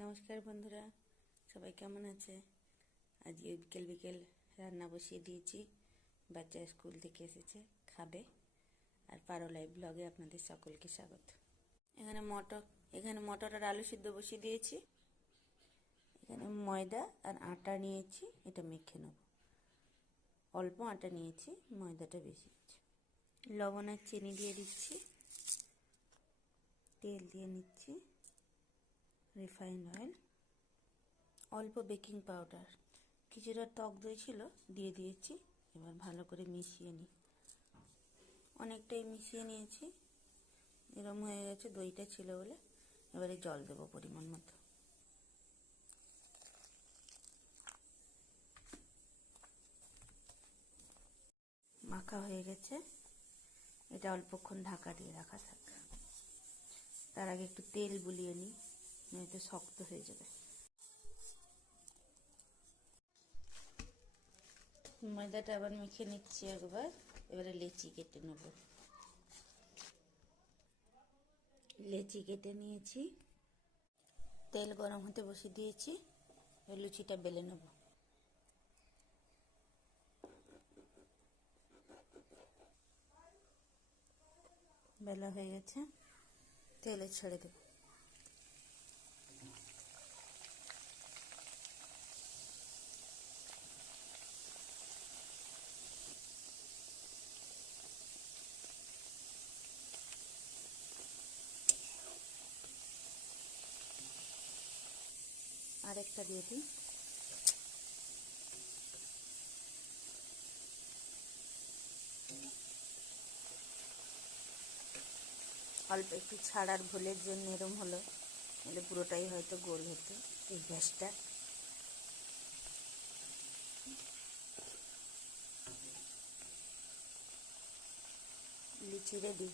নমস্কার বন্ধুরা, সবাই কেমন আছে? আজকে বিকেল বিকেল রান্না বসিয়ে দিয়েছি। বাচ্চা স্কুল থেকে এসেছে, খাবে। আর পারো লাইভ ব্লগে আপনাদের সকলকে স্বাগত। এখানে মটর আর আলু সিদ্ধ বসিয়ে দিয়েছি। এখানে ময়দা আর আটা নিয়েছি, এটা মেখে নেব। অল্প আটা নিয়েছি, ময়দাটা বেশি আছে। লবণ আর চিনি দিয়ে দিচ্ছি, তেল দিয়ে নিচ্ছি, রিফাইন্ড অয়েল, অল্প বেকিং পাউডার, কিছুটা টক দই ছিল দিয়ে দিয়েছি। এবার ভালো করে মিশিয়ে নিই। অনেকটাই মিশিয়ে নিয়েছি, এরম হয়ে গেছে, দইটা ছিল বলে। এবারে জল দেবো পরিমাণ মতো। মাখা হয়ে গেছে, এটা অল্পক্ষণ ঢাকা দিয়ে রাখা থাক। তার আগে একটু তেল বুলিয়ে নিই, নয়তো শক্ত হয়ে যাবে। ময়দাটা আবার মেখে নিচ্ছি একবার। এবারে লেচি কেটে নেব। লেচি কেটে নিয়েছি, তেল গরম হতে বসিয়ে দিয়েছি। লুচিটা বেলে নেব। বেলা হয়ে গেছে, তেলে ছেড়ে দেব। আরেকটা দিয়ে দিই। অল্প একটু ছাড়ার ভুলের জন্য এরম হলো, নাহলে পুরোটাই হয়তো গোল হতো। এই গ্যাসটা লিচি রেডি।